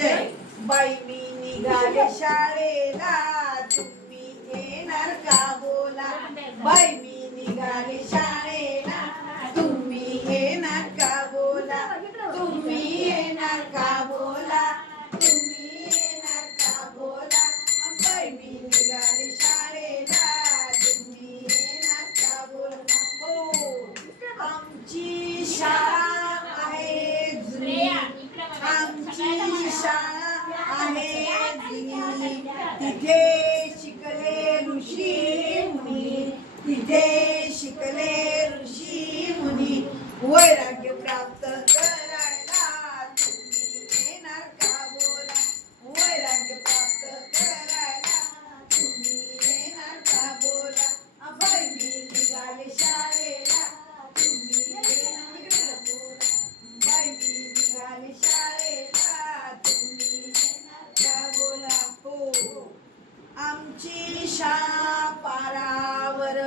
जय. बाई मी निघाले शाळेला, तुम्ही येणार का बोला. बाई मी निघाले शाळेला, तुम्ही येणार का बोला. तुम्ही येणार का बोला. तुम्ही येणार का बोला. बाई मी निघाले शाळेला, तुम्ही येणार का बोला. हो, आमची शाळा आहे जुनी, आमची शाळा आहे जुनी. तिथे शिकले ऋषी मुनी, तिथे शिकले ऋषी मुनी. वैराग्य प्राप्त करायला तुम्ही येणार का बोला. वैराग्य प्राप्त करायला तुम्ही येणार का बोला. बाई मी निघाले शाळेला, तुम्ही येणार का बोला. बाई मी निघाले शाळेला, तुम्ही येणार का बोला. हो, आमची शाळा पारावर,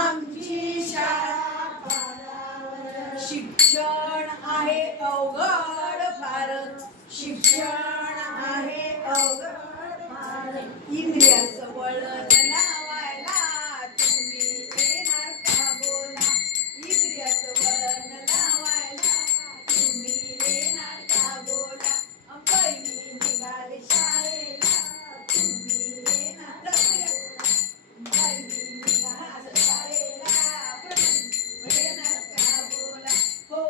आमची शाळा पारावर. शिक्षण आहे अवघड फार, शिक्षण आहे अवघड फार. इंद्रियाचं वळण लावायला तुम्ही येणार का बोला. इंद्रियाचं वळण लावायला तुम्ही येणार का बोला. बाई मी निघाले शाळेला, तुम्ही येणार का बोला. बाई मी निघाले शाळेला, येणार का बोला. हो,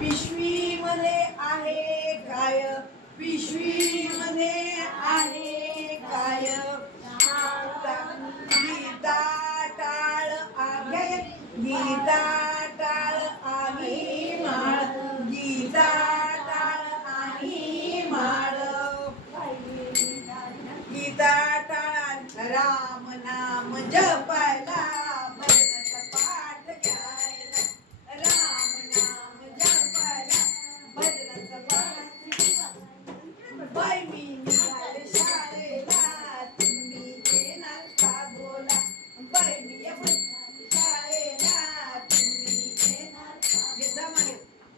पिशवीमध्ये आहे काय, पिशवीमध्ये आहे काय. गीता टाळ आहे, गीता टाळ आणि माळ. गीता टाळ आणि माळ. गीता टाळ राम नाम जपायला, भजनाचा पाठ घ्यायला. राम नाम जपायला, भजनाचा पाठ घ्यायला. बाई मी निघाले शाळेला, तुम्ही येणार का बोला. बाई मी निघाले शाळेला, तुम्ही येणार का बोला.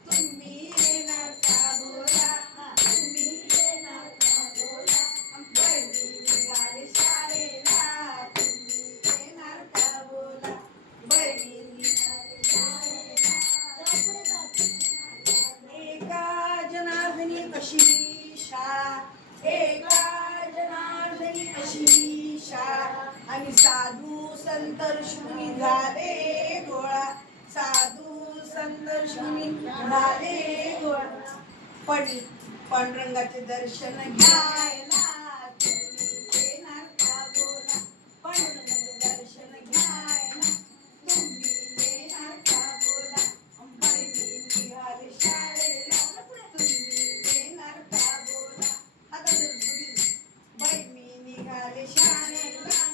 तुम्ही येणार का बोला. तुम्ही येणार का बोला. बाई मी निघाले शाळेला, तुम्ही येणार का बोला. बाई मी निघाले शाळेला. एका जनार्दनी अशी शाळा, एका जनार्दनी अशी शाळा. आणि साधू संत ऋषी झाले गोळा, साधू संत ऋषी झाले गोळा. पांडुरंगाचे दर्शन घ्यायला तुम्ही येणार का बोला. पांडुरंगाचे दर्शन घ्यायला तुम्ही येणार का बोला. बाई मी निघाले शाळेला, तुम्ही येणार का बोला. आता बाई मी निघाले शाळेला,